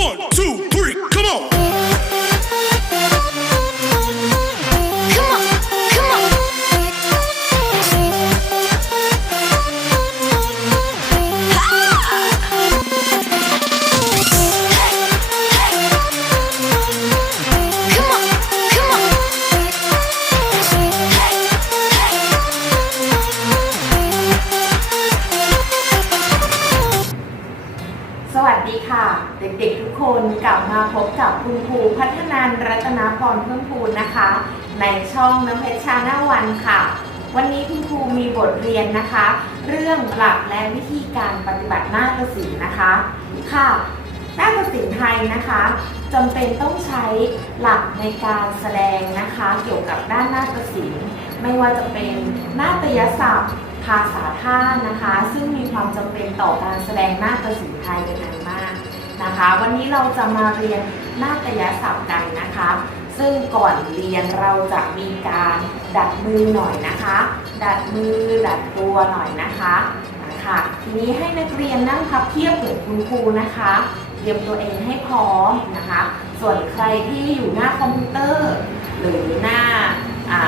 One, two, พบกับคุณครูพัฒนานรัตนาพรเพิ่มพูนนะคะ ในช่องน้ำเพชรชาแนลวันค่ะ วันนี้คุณครูมีบทเรียนนะคะ เรื่องหลักและวิธีการปฏิบัติหน้าฏศิลป์นะคะค่ะหน้าฏศิลป์ไทยนะคะจำเป็นต้องใช้หลักในการแสดงนะคะ เกี่ยวกับด้านหน้าฏศิลป์ไม่ว่าจะเป็นนาฏยศัพท์ภาษาท่านะคะ ซึ่งมีความจำเป็นต่อการแสดงหน้าฏศิลป์ไทยเป็นอันมาก นะคะ วันนี้เราจะมาเรียนนาฏยศัพท์กันนะคะ ซึ่งก่อนเรียนเราจะมีการดัดมือหน่อยนะคะ ดัดมือดัดตัวหน่อยนะคะนะคะทีนี้ให้นักเรียนนั่งพับเพียบเหมือนคุณครูนะคะเตรียมตัวเองให้พร้อมนะคะ ส่วนใครที่อยู่หน้าคอมพิวเตอร์ หรือหน้าอ่า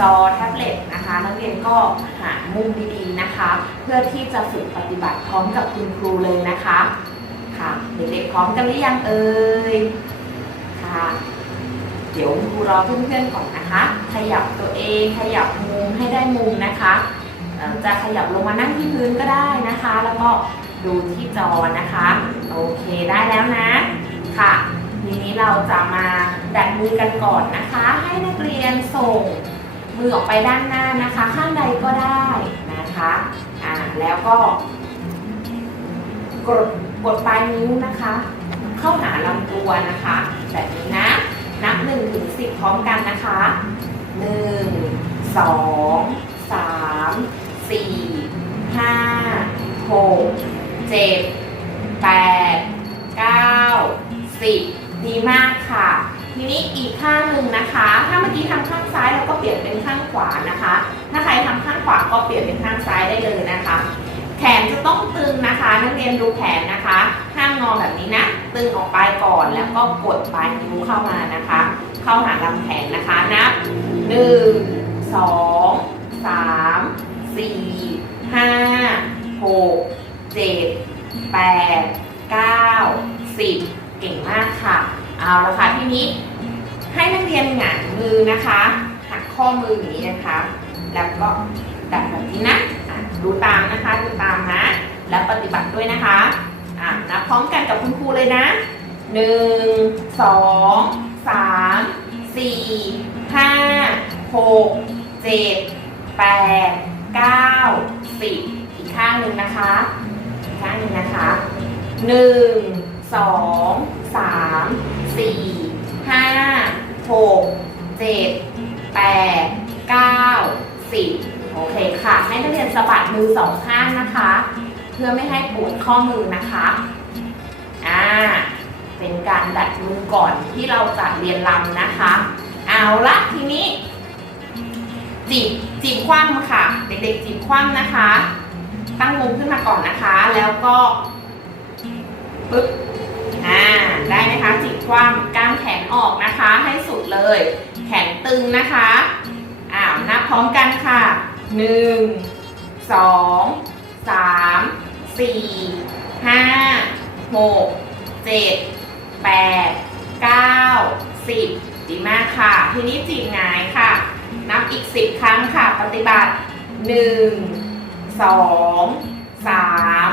จอแท็บเล็ตนะคะ นักเรียนก็หามุมดีๆนะคะ เพื่อที่จะฝึกปฏิบัติพร้อมกับคุณครูเลยนะคะ ค่ะเด็กๆพร้อมกันหรือยังเอ่ยค่ะ เดี๋ยวครูรอเพื่อนๆก่อนนะคะ ขยับตัวเองขยับมุมให้ได้มุมนะคะจะขยับลงมานั่งที่พื้นก็ได้นะคะ แล้วก็ดูที่จอนะคะ โอเคได้แล้วนะค่ะทีนี้เราจะมาดัดมือกันก่อนนะคะ ให้นักเรียนส่งมือออกไปด้านหน้านะคะ ข้างใดก็ได้นะคะอ่าแล้วก็ กดกดปลายนิ้วนะคะ เข้าหาลำตัวนะคะ แบบนี้นะ นับ1นถึงสิพร้อมกันนะคะ1 2 3 4 5 6 7 8 9 10ดีมากค่ะ ทีนี้อีกข้างหนึ่งนะคะ ถ้าเมื่อกี้ทำข้างซ้ายเราก็เปลี่ยนเป็นข้างขวานะคะ ถ้าใครทำข้างขวาก็เปลี่ยนเป็นข้างซ้ายได้เลยนะคะ แขนจะต้องตึงนะคะ นักเรียนดูแขนนะคะ ห้ามงอแบบนี้นะ ตึงออกไปก่อนแล้วก็กดปลายนิ้วเข้ามานะคะ เข้าหาลำแขนนะคะ นับหนึ่งสองสามสี่ห้าหกเจ็ดแปดเก้าสิบเก่งมากค่ะ เอาละค่ะทีนี้ให้นักเรียนหงายมือนะคะ หักข้อมืออย่างนี้นะคะ แล้วก็ดัดแบบนี้นะอะ ดูตามนะคะ ดูตามนะ แล้วปฏิบัติด้วยนะคะอะนับพร้อมกันกับคุณครูเลยนะหนึ่งสองสามสี่ห้าหกเจ็ดแปดเก้าสิบอีกข้างหนึ่งนะคะอีกข้างหนึ่งนะคะหนึ่งสองสามสี่ห้าหกเจ็ดแปด ค่ะ ให้นักเรียนสะบัดมือสองข้างนะคะ เพื่อไม่ให้ปวดข้อมือนะคะอ่าเป็นการดัดมือก่อนที่เราจะเรียนลำนะคะ เอาละทีนี้ จีบจีบคว่ำค่ะ เด็กๆจีบคว่ำนะคะ ตั้งวงขึ้นมาก่อนนะคะ แล้วก็ปึ๊บอ่าได้ไหมคะจิกคว่ำกล้างแขนออกนะคะ ให้สุดเลย แขนตึงนะคะอ้าวนับพร้อมกันค่ะ หนึ่งสองสามสี่ห้าหกเจ็ดแปดเก้าสิบดีมากค่ะ ทีนี้จีบหงายค่ะ นับอีกสิบครั้งค่ะ ปฏิบัติหนึ่งสองสาม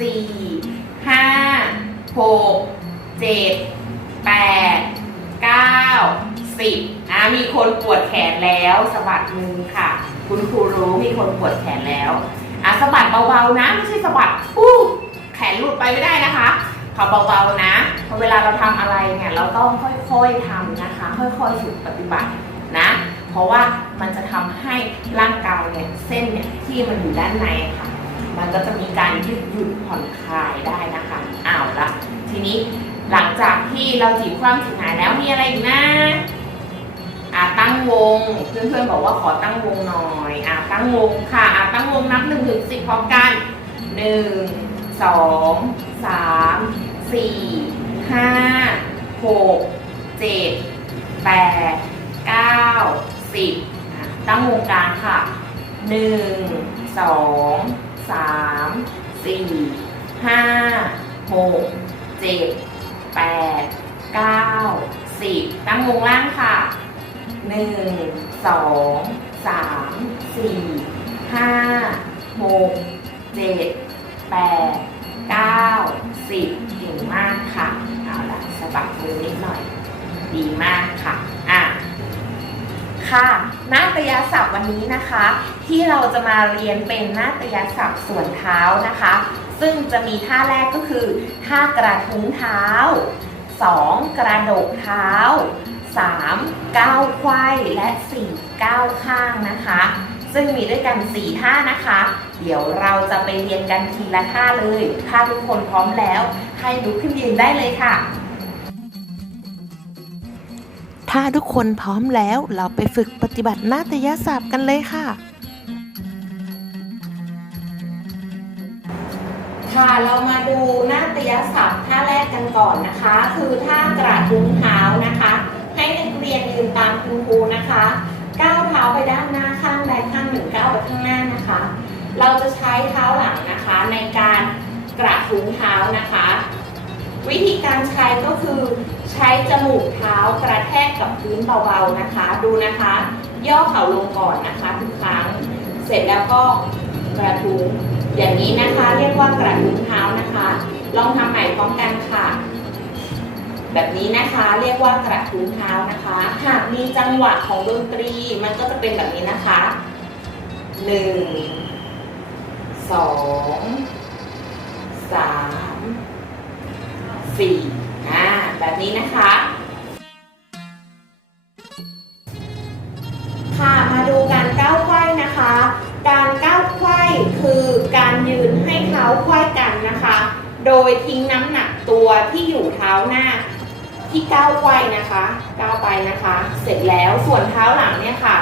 สี่ห้าหกเจ็ดแปดเก้าิบอ่ามีคนปวดแขนแล้วสะบัดมือค่ะ คุณครูรู้มีคนปวดแขนแล้วอะสะบัดเบาๆนะไม่ใช่สะบัดอู้แขนหลุดไปไม่ได้นะคะขอเบาๆนะเพราะเวลาเราทำอะไรเนี่ยเราต้องค่อยๆทำนะคะ ค่อยๆฝึกปฏิบัตินะ เพราะว่ามันจะทำให้ร่างกายเนี่ยเส้นเนี่ยที่มันอยู่ด้านในค่ะ มันก็จะมีการยืดหยุ่นผ่อนคลายได้นะคะอ้าวละทีนี้หลังจากที่เราจีบความจีบหายแล้วมีอะไรอีกนะ ตั้งวง เพื่อนๆบอกว่าขอตั้งวงหน่อย อ่าตั้งวงค่ะ อ่าตั้งวงนับหนึ่งถึงสิบพร้อมกันหนึ่งสองสามสี่ห้าหกเจ็ดแปดเก้าสิบตั้งวงกลางค่ะหนึ่งสองสามสี่ห้าหกเจ็ดแปดเก้าสิบตั้งวงล่างค่ะ หนึ่งสองสามสี่ห้าหกเจ็ดแปดเก้าสิบเก่งมากค่ะ เอาละสะบัดมือนิดหน่อย ดีมากค่ะ อะค่ะนาฏยศัพท์วันนี้นะคะ ที่เราจะมาเรียนเป็นนาฏยศัพท์ส่วนเท้านะคะ ซึ่งจะมีท่าแรกก็คือท่ากระทุ้งเท้า 2. กระดกเท้า 3. ก้าวไขว้และ 4. ก้าวข้างนะคะ ซึ่งมีด้วยกัน 4 ท่านะคะ เดี๋ยวเราจะไปเรียนกันทีละท่าเลย ถ้าทุกคนพร้อมแล้ว ให้ลุกขึ้นยืนได้เลยค่ะ ถ้าทุกคนพร้อมแล้วเราไปฝึกปฏิบัตินาฏยศัพท์กันเลยค่ะค่ะเรามาดูนาฏยศัพท์ท่าแรกกันก่อนนะคะ คือท่ากระทุ้งเท้านะคะให้ นักเรียนยืนตามคุณครูนะคะก้าวเท้าไปด้านหน้าข้างใดข้างหนึ่งก้าวไปข้างหน้านะคะ เราจะใช้เท้าหลังนะคะในการกระทุ้งเท้านะคะ วิธีการใช้ก็คือใช้จมูกเท้ากระแทกกับพื้นเบาๆนะคะ ดูนะคะ ย่อเข่าลงก่อนนะคะทุกครั้ง เสร็จแล้วก็กระทุ้งอย่างนี้นะคะ เรียกว่ากระทุ้งเท้านะคะ ลองทำใหม่พร้อมกันค่ะ แบบนี้นะคะเรียกว่ากระทุ้งเท้านะคะ หากมีจังหวะของดนตรีมันก็จะเป็นแบบนี้นะคะหนึ่งสองสามสี่อ่าแบบนี้นะคะค่ะมาดูการก้าวไขว้นะคะ การก้าวไขว้คือการยืนให้เท้าไขว้กันนะคะ โดยทิ้งน้ำหนักตัวที่อยู่เท้าหน้า ที่ก้าวไขว้นะคะก้าวไปนะคะ เสร็จแล้วส่วนเท้าหลังเนี่ยค่ะ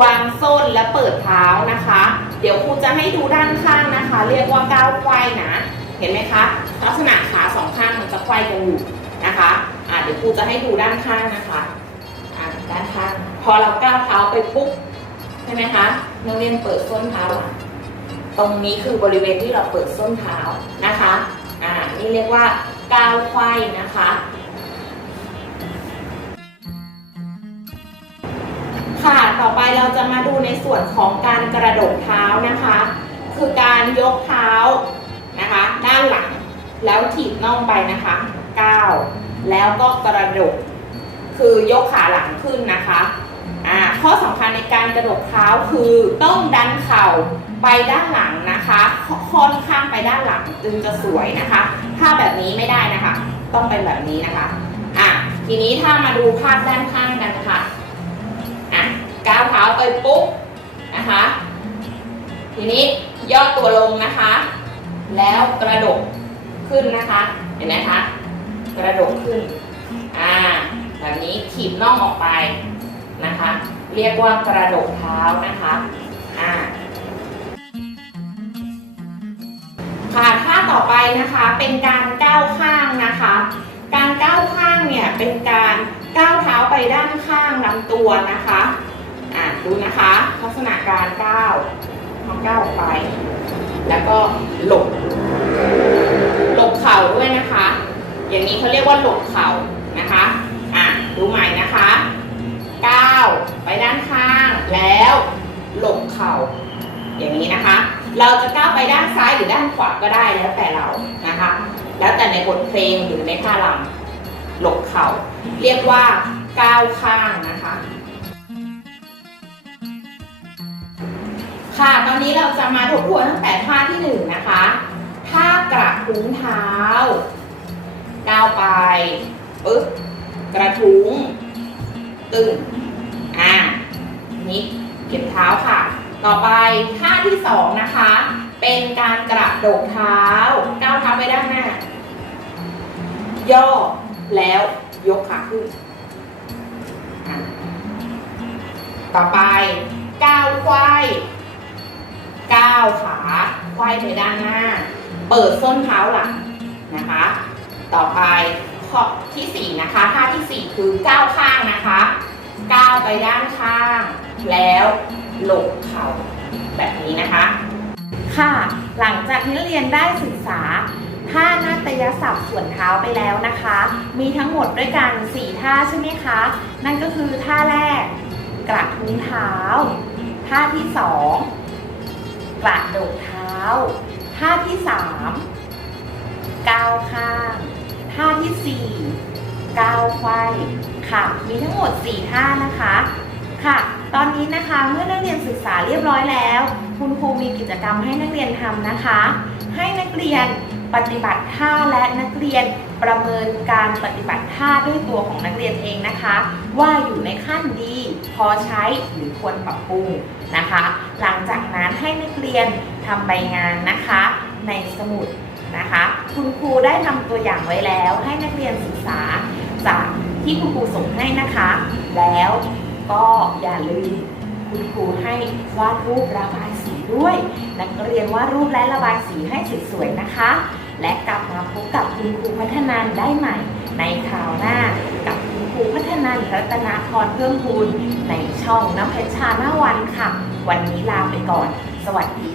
วางส้นและเปิดเท้านะคะ เดี๋ยวครูจะให้ดูด้านข้างนะคะ เรียกว่าก้าวไขว้นะ เห็นไหมคะ ลักษณะขาสองข้างมันจะไขว้กันอยู่นะคะอะเดี๋ยวครูจะให้ดูด้านข้างนะคะอะด้านข้างพอเราก้าวเท้าไปปุ๊บใช่ไหมคะนักเรียนเปิดส้นเท้าหลังตรงนี้คือบริเวณที่เราเปิดส้นเท้านะคะอ่านี่เรียกว่าก้าวไขว้นะคะ ต่อไปเราจะมาดูในส่วนของการกระดกเท้านะคะ คือการยกเท้านะคะ ด้านหลังแล้วถีบน่องไปนะคะก้าวแล้วก็กระดก คือยกขาหลังขึ้นนะคะอ่าข้อสำคัญในการกระดกเท้าคือต้องดันเข่าไปด้านหลังนะคะค่อนข้างไปด้านหลังจึงจะสวยนะคะ ถ้าแบบนี้ไม่ได้นะคะ ต้องเป็นแบบนี้นะคะอะทีนี้ถ้ามาดูภาพด้านข้างกันค่ะอะ ก้าวเท้าไปปุ๊บนะคะ ทีนี้ย่อตัวลงนะคะ แล้วกระดกขึ้นนะคะ เห็นไหมคะ กระดกขึ้น อ่า แบบนี้ถีบน่องออกไปนะคะ เรียกว่ากระดกเท้านะคะ อ่า ค่ะท่าต่อไปนะคะ เป็นการก้าวข้างนะคะ การก้าวข้างเนี่ยเป็นการก้าวเท้าไปด้านข้างลำตัวนะคะ ดูนะคะ ลักษณะการก้าวเอาก้าวออกไป แล้วก็หลบ หลบเข่าด้วยนะคะ อย่างนี้เขาเรียกว่าหลบเข่านะคะอะดูใหม่นะคะก้าวไปด้านข้าง แล้วหลบเข่า อย่างนี้นะคะ เราจะก้าวไปด้านซ้ายหรือด้านขวาก็ได้แล้วแต่เรานะคะ แล้วแต่ในบทเพลงหรือในท่ารำหลบเข่า เรียกว่าก้าวข้างนะคะ ค่ะ ตอนนี้เราจะมาทบทวนตั้งแต่ท่าที่หนึ่งนะคะ ท่ากระทุ้งเท้า ก้าวไป ปึ๊บ กระทุ้ง ตึง อ่านี้เก็บเท้าค่ะ ต่อไปท่าที่สองนะคะ เป็นการกระโดดเท้า ก้าวเท้าไปด้านหน้า ย่อ แล้วยกขาขึ้น ต่อไปก้าวไขว้ ก้าวขาไขว้ไปด้านหน้า เปิดส้นเท้าหลังนะคะ ต่อไปข้อที่สี่นะคะท่าที่สี่คือก้าวข้างนะคะก้าวไปด้านข้าง แล้วหลบเข่าแบบนี้นะคะ ค่ะหลังจากที่เรียนได้ศึกษาท่านาฏยศัพท์ส่วนเท้าไปแล้วนะคะ มีทั้งหมดด้วยกัน 4 ท่าใช่ไหมคะ นั่นก็คือท่าแรก กระทุ้งเท้า ท่าที่ 2 กระโดดเท้า ท่าที่3ก้าวข้าง ท่าที่4ก้าวไขว้ค่ะ มีทั้งหมด4ท่านะคะ ค่ะ ตอนนี้นะคะเมื่อนักเรียนศึกษาเรียบร้อยแล้ว คุณครูมีกิจกรรมให้นักเรียนทำนะคะ ให้นักเรียนปฏิบัติท่าและนักเรียน ประเมินการปฏิบัติท่าด้วยตัวของนักเรียนเองนะคะ ว่าอยู่ในขั้นดี พอใช้หรือควรปรับปรุงนะคะ หลังจากนั้นให้นักเรียนทำใบงานนะคะ ในสมุดนะคะ คุณครูได้ทำตัวอย่างไว้แล้ว ให้นักเรียนศึกษาจากที่คุณครูส่งให้นะคะ แล้วก็อย่าลืมคุณครูให้วาดรูประบายสีด้วย นักเรียนวาดรูปและระบายสีให้สวยๆนะคะ และกลับมาพบกับคุณครูพัฒนันได้ใหม่ ในคราวหน้า กับคุณครูพัฒนันรัตนาพรเพิ่มพูนในช่องน้ำเพชรชาหน้าวันค่ะ วันนี้ลาไปก่อน สวัสดี